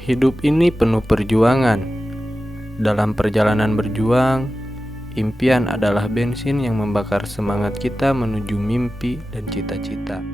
Hidup ini penuh perjuangan. Dalam perjalanan berjuang, impian adalah bensin yang membakar semangat kita menuju mimpi dan cita-cita.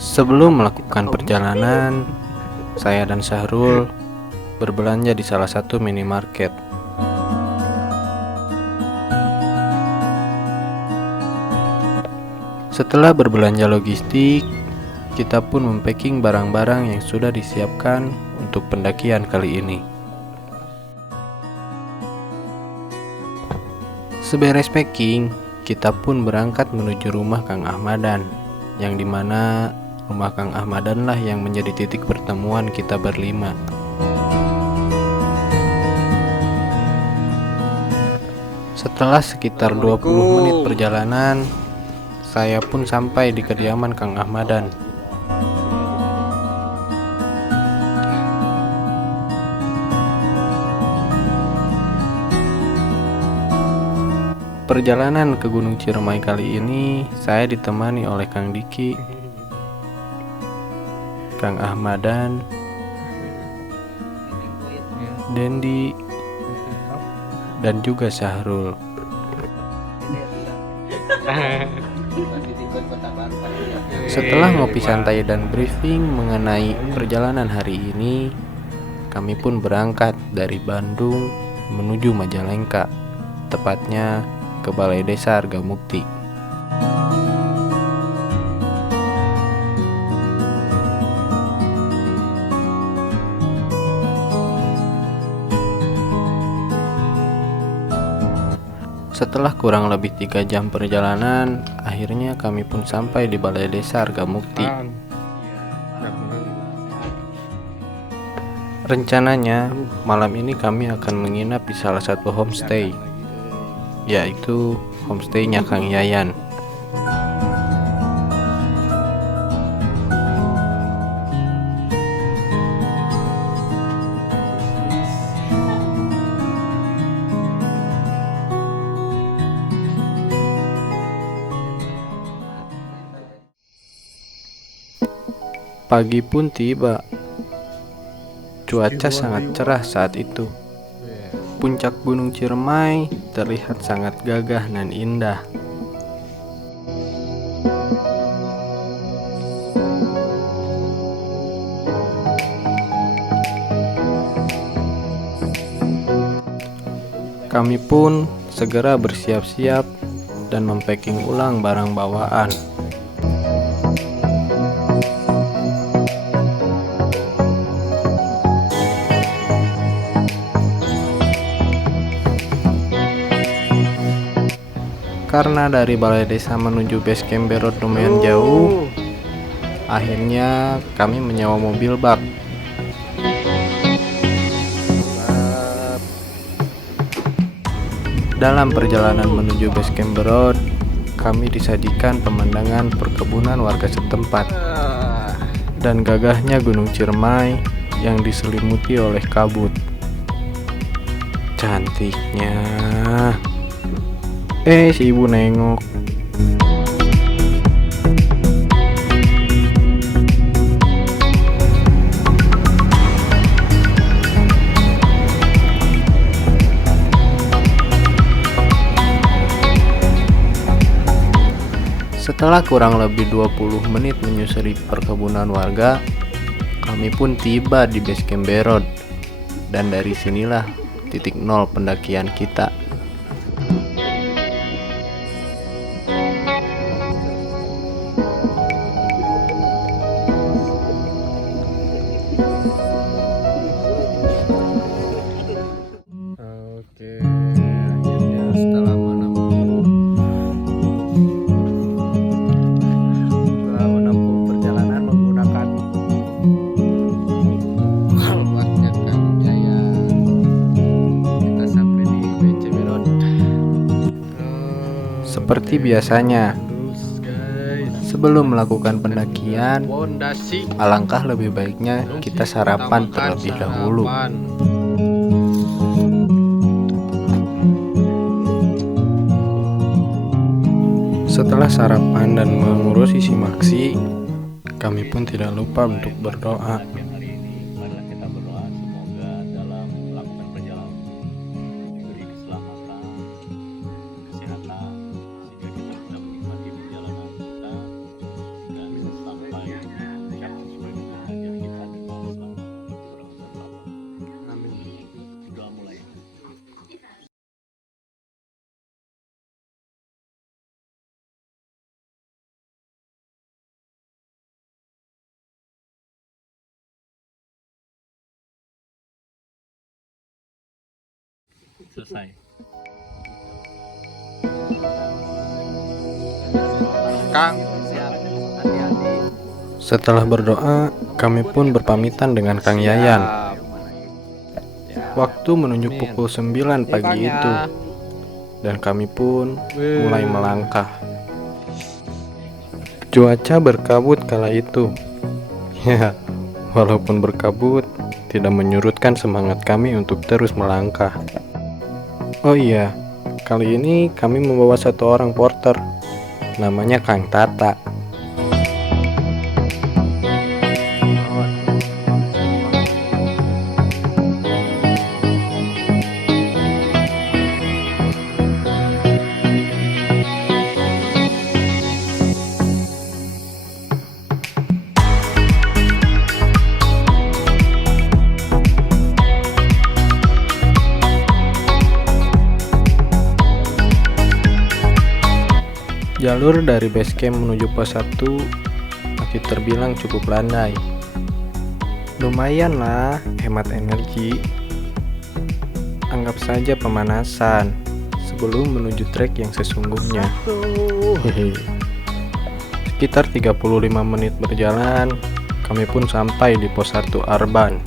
Sebelum melakukan perjalanan, saya dan Syahrul berbelanja di salah satu minimarket. Setelah berbelanja logistik, kita pun mempacking barang-barang yang sudah disiapkan untuk pendakian kali ini. Seberes packing, kita pun berangkat menuju rumah Kang Ahmadan, yang dimana rumah Kang Ahmadan lah yang menjadi titik pertemuan kita berlima. Setelah sekitar 20 menit perjalanan, saya pun sampai di kediaman Kang Ahmadan. Perjalanan ke Gunung Ciremai kali ini saya ditemani oleh Kang Diki, Kang Ahmadan, Dendi, dan juga Syahrul. Setelah ngopi santai dan briefing mengenai perjalanan hari ini, kami pun berangkat dari Bandung menuju Majalengka, tepatnya ke Balai Desa Hargamukti. Setelah kurang lebih 3 jam perjalanan, akhirnya kami pun sampai di Balai Desa Hargamukti. Rencananya malam ini kami akan menginap di salah satu homestay, yaitu homestaynya Kang Yayan. Pagi pun tiba. Cuaca sangat cerah saat itu. Puncak Gunung Ciremai terlihat sangat gagah dan indah. Kami pun segera bersiap-siap dan mempacking ulang barang bawaan. Karena dari Balai Desa menuju base camp Berod lumayan jauh, akhirnya kami menyewa mobil bak. Dalam perjalanan menuju base camp Berod, kami disajikan pemandangan perkebunan warga setempat dan gagahnya Gunung Ciremai yang diselimuti oleh kabut. Cantiknya. Si ibu nengok. Setelah kurang lebih 20 menit menyusuri perkebunan warga, kami pun tiba di base camp Berod. Dan dari sinilah titik nol pendakian kita. Akhirnya setelah menempuh perjalanan menggunakan kalwatnya Kang Jaya, kita sampai di BC Berod. Seperti biasanya, Sebelum melakukan pendakian, alangkah lebih baiknya kita sarapan terlebih dahulu. Setelah sarapan dan mengurus isi maksi, kami pun tidak lupa untuk berdoa. Selesai. Kang, siap. Hati-hati. Setelah berdoa, kami pun berpamitan dengan Kang Yayan. Waktu menunjuk pukul 9 pagi itu, dan kami pun mulai melangkah. Cuaca berkabut kala itu. Ya, walaupun berkabut, tidak menyurutkan semangat kami untuk terus melangkah. Oh iya, kali ini kami membawa satu orang porter, namanya Kang Tata. Jalur dari base camp menuju pos 1 masih terbilang cukup landai. Lumayan lah hemat energi. Anggap saja pemanasan sebelum menuju trek yang sesungguhnya. Hehe. Sekitar 35 menit berjalan, kami pun sampai di pos 1 Arban.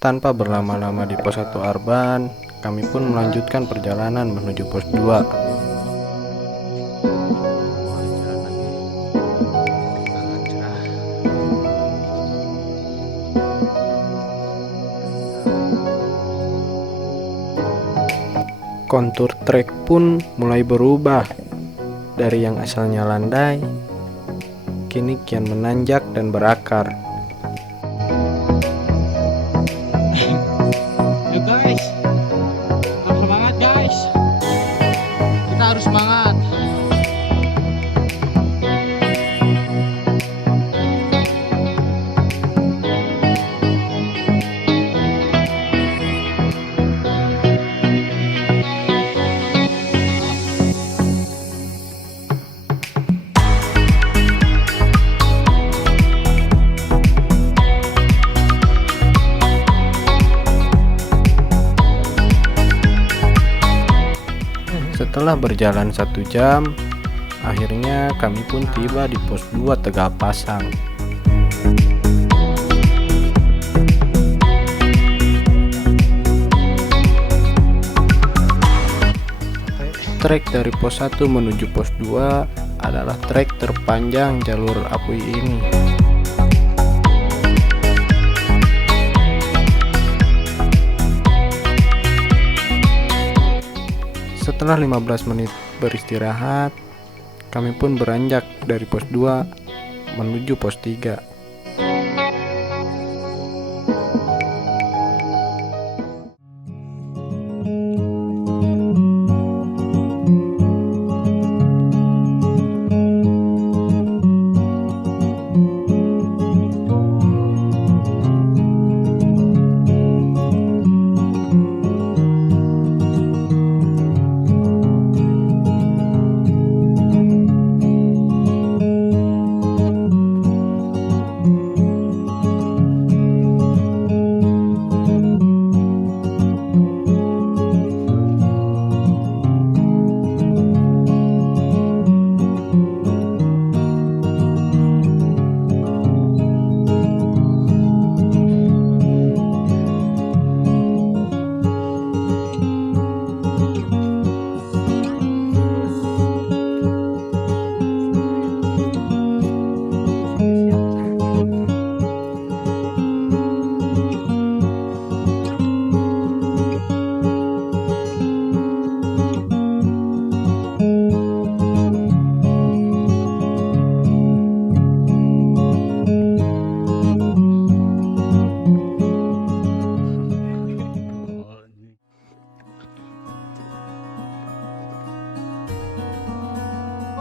Tanpa berlama-lama di pos 1 Arban, kami pun melanjutkan perjalanan menuju pos 2. Kontur trek pun mulai berubah. Dari yang asalnya landai, kini kian menanjak dan berakar. Yuk guys, harus semangat guys. Kita harus semangat. Setelah berjalan 1 jam, akhirnya kami pun tiba di pos 2 Tegal Pasang. Trek dari pos 1 menuju pos 2 adalah trek terpanjang jalur Apui ini. Setelah 15 menit beristirahat, kami pun beranjak dari pos 2 menuju pos 3.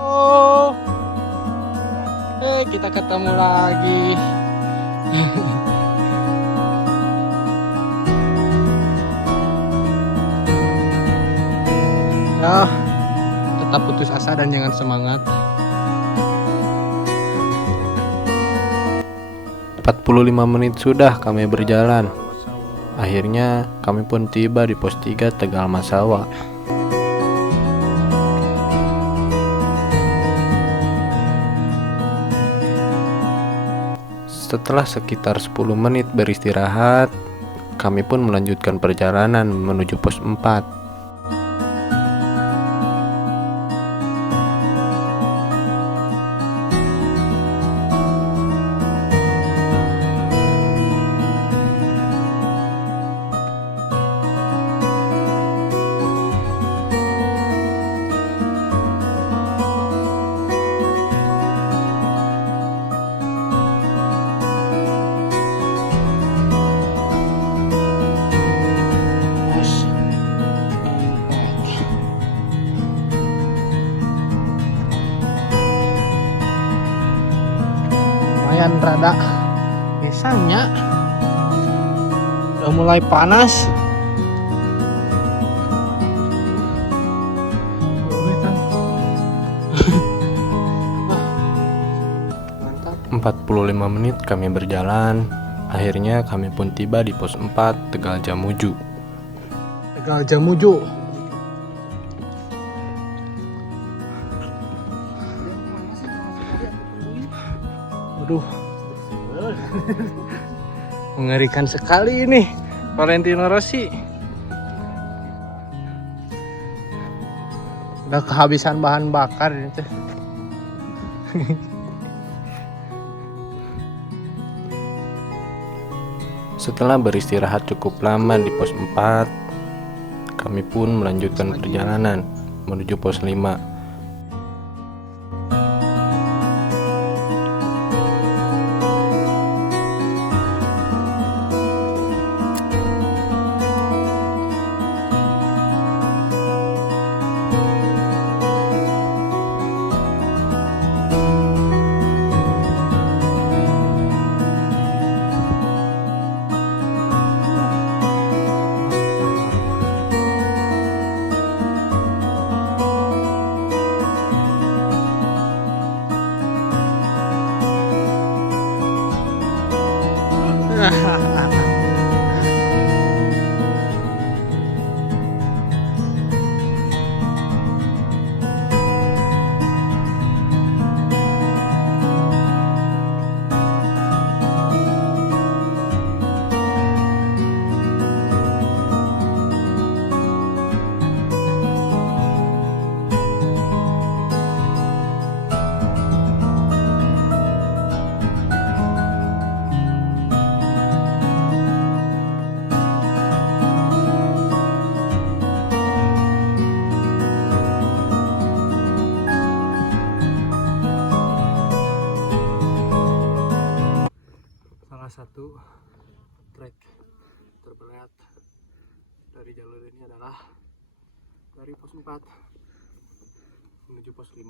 Halo. Kita ketemu lagi. Ya, tetap putus asa dan jangan semangat. 45 menit sudah kami berjalan. Akhirnya kami pun tiba di pos 3 Tegal Masawa. Setelah sekitar 10 menit beristirahat, kami pun melanjutkan perjalanan menuju pos 4. Lumayan rada biasanya udah mulai panas. 45 menit kami berjalan. Akhirnya kami pun tiba di pos 4 Tegal Jamuju. Tegal Jamuju. Waduh. Mengerikan sekali ini Valentino Rossi. Udah kehabisan bahan bakar ini teh. Setelah beristirahat cukup lama di pos 4, kami pun melanjutkan perjalanan menuju pos 5. Salah satu trek terberat dari jalur ini adalah dari pos 4 menuju pos 5.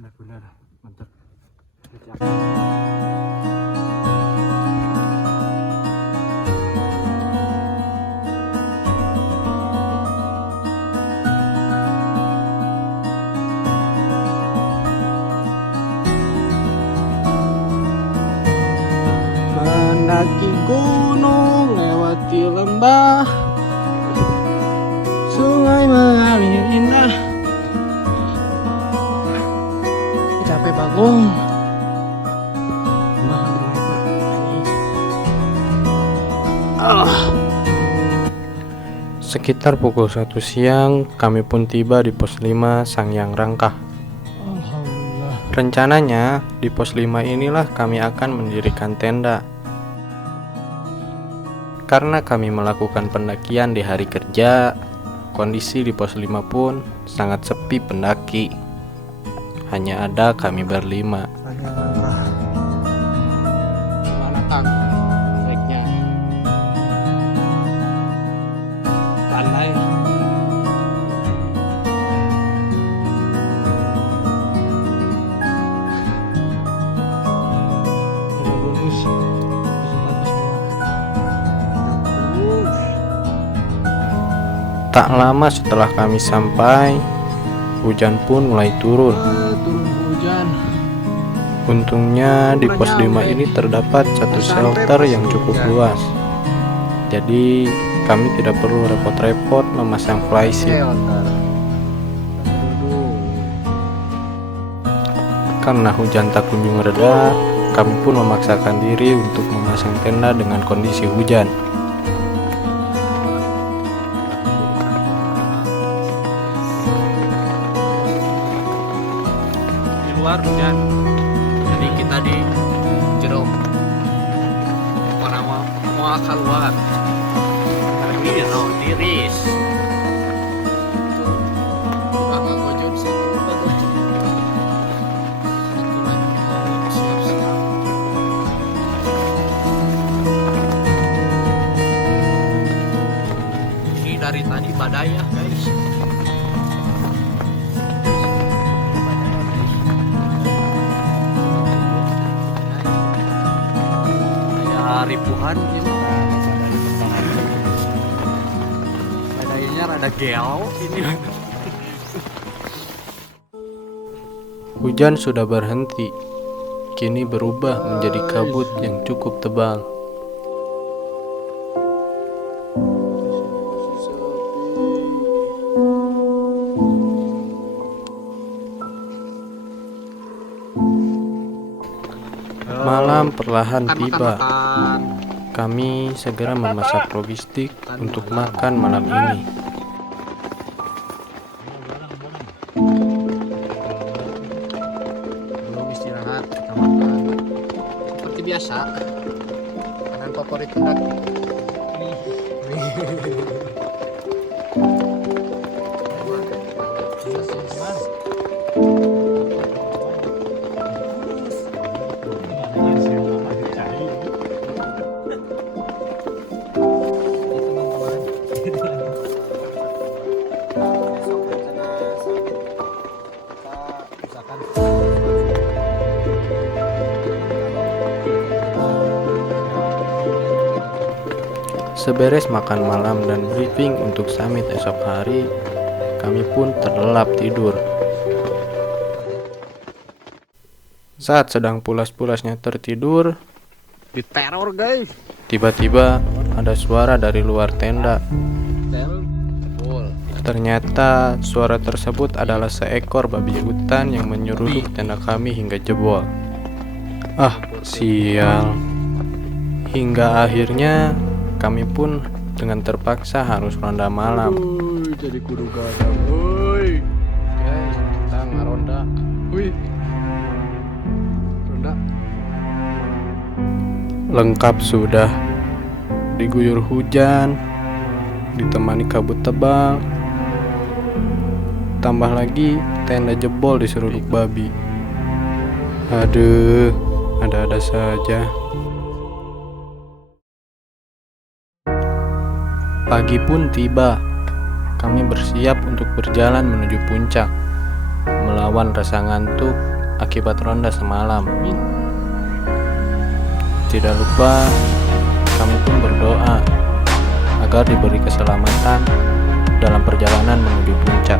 Benar-benar mantap. Mendaki gunung, lewati lembah, sungai mengalir indah. Capek bangun. Sekitar pukul 1 siang, kami pun tiba di pos 5 Sangyang Rangkah. Alhamdulillah. Rencananya, di pos 5 inilah kami akan mendirikan tenda. Karena kami melakukan pendakian di hari kerja, kondisi di pos 5 pun sangat sepi pendaki. Hanya ada kami berlima. Sangyang Rangkah. Gimana Kang? Treknya? Pandai. Tak lama setelah kami sampai, hujan pun mulai turun. Turun hujan. Untungnya di pos 5 ini terdapat satu shelter yang cukup luas. Jadi kami tidak perlu repot-repot memasang flysheet. Karena hujan tak kunjung reda, kami pun memaksakan diri untuk memasang tenda dengan kondisi hujan. Di luar hujan. Jadi kita di jero. Para mau keluar. Tapi tiris. Kakak gojol sih. Ini dari tadi badai ya guys. Ribuan ini badainya rada gel ini. Hujan sudah berhenti, kini berubah menjadi kabut yang cukup tebal. Malam perlahan tiba. Kami segera memasak logistik untuk makan malam ini. Belum istirahat, kita makan. Seperti biasa. Makanan favorit pendaki. Seberes makan malam dan briefing untuk summit esok hari, kami pun terlelap tidur. Saat sedang pulas-pulasnya tertidur, Diteror guys. tiba-tiba ada suara dari luar tenda. Ternyata suara tersebut adalah seekor babi hutan yang menyeruduk tenda kami hingga jebol. Ah, sial. Hingga akhirnya kami pun dengan terpaksa harus ronda malam. Jadi kudu gadang. Woi. Guys, kita ngaronda. Wih. Ronda. Lengkap sudah. Diguyur hujan, ditemani kabut tebal. Tambah lagi tenda jebol diseruduk babi. Aduh, ada-ada saja. Pagi pun tiba. Kami bersiap untuk berjalan menuju puncak, melawan rasa ngantuk akibat ronda semalam. Tidak lupa, kami pun berdoa agar diberi keselamatan dalam perjalanan menuju puncak.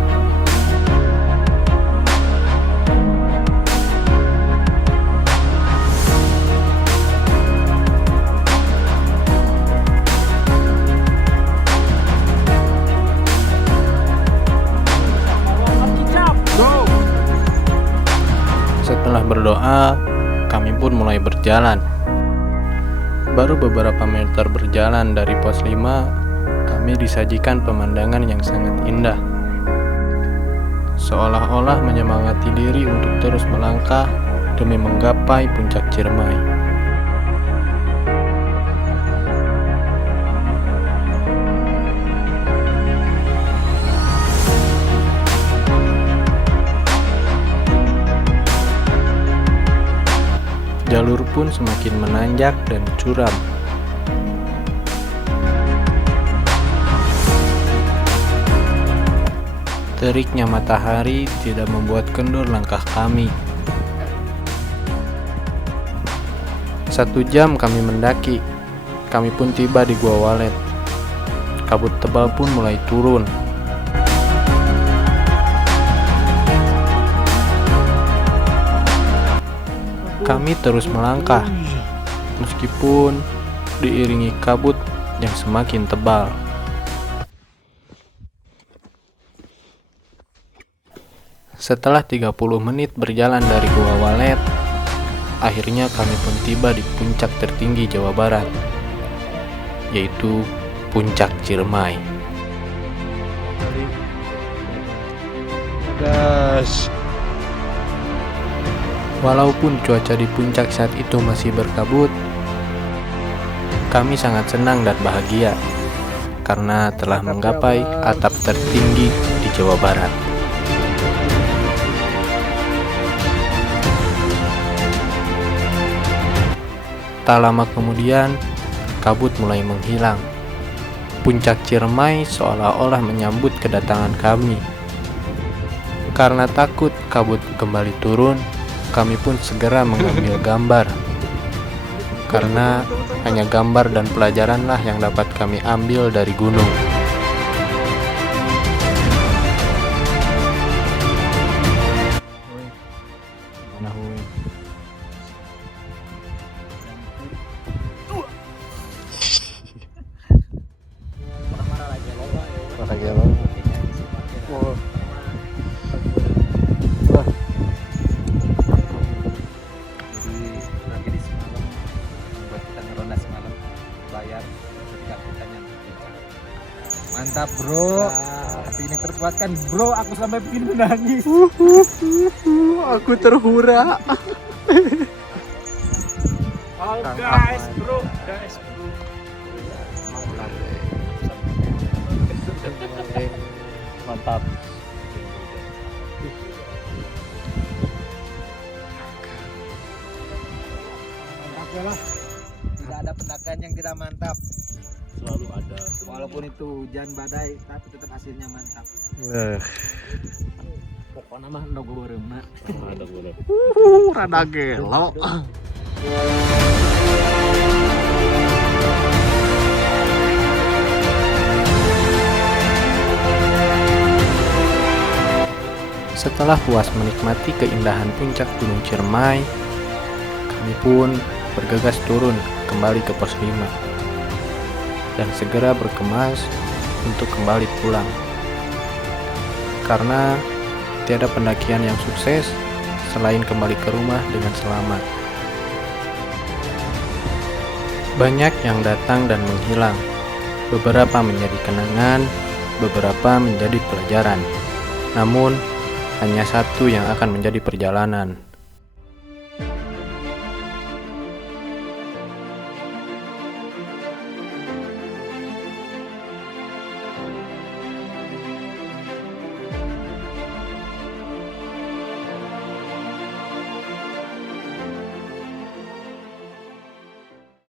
Setelah berdoa, kami pun mulai berjalan. Baru beberapa meter berjalan dari pos 5, kami disajikan pemandangan yang sangat indah. Seolah-olah menyemangati diri untuk terus melangkah demi menggapai puncak Ciremai. Jalur pun semakin menanjak dan curam. Teriknya matahari tidak membuat kendur langkah kami. 1 jam kami mendaki, kami pun tiba di Gua Walet. Kabut tebal pun mulai turun. Kami terus melangkah, meskipun diiringi kabut yang semakin tebal. Setelah 30 menit berjalan dari Gua Walet, akhirnya kami pun tiba di puncak tertinggi Jawa Barat, yaitu Puncak Ciremai. Gas. Walaupun cuaca di puncak saat itu masih berkabut, kami sangat senang dan bahagia karena telah menggapai atap tertinggi di Jawa Barat. Tak lama kemudian, kabut mulai menghilang. Puncak Ciremai seolah-olah menyambut kedatangan kami. Karena takut kabut kembali turun, kami pun segera mengambil gambar. Karena hanya gambar dan pelajaranlah yang dapat kami ambil dari gunung. Mantap bro, hati ini terkuatkan bro, aku sampai bikin menangis. Aku terhura. Oh guys bro. Mantap. Mantap ya lah. Tidak ada pendakian yang tidak mantap. Selalu ada. Walaupun itu hujan badai, tapi tetap hasilnya mantap. Pokoknya mah no gue beremak. Rada gelo. Setelah puas menikmati keindahan puncak Gunung Ciremai, kami pun bergegas turun kembali ke pos 5 dan segera berkemas untuk kembali pulang. Karena tiada pendakian yang sukses selain kembali ke rumah dengan selamat. Banyak yang datang dan menghilang, beberapa menjadi kenangan, beberapa menjadi pelajaran. Namun, hanya satu yang akan menjadi perjalanan,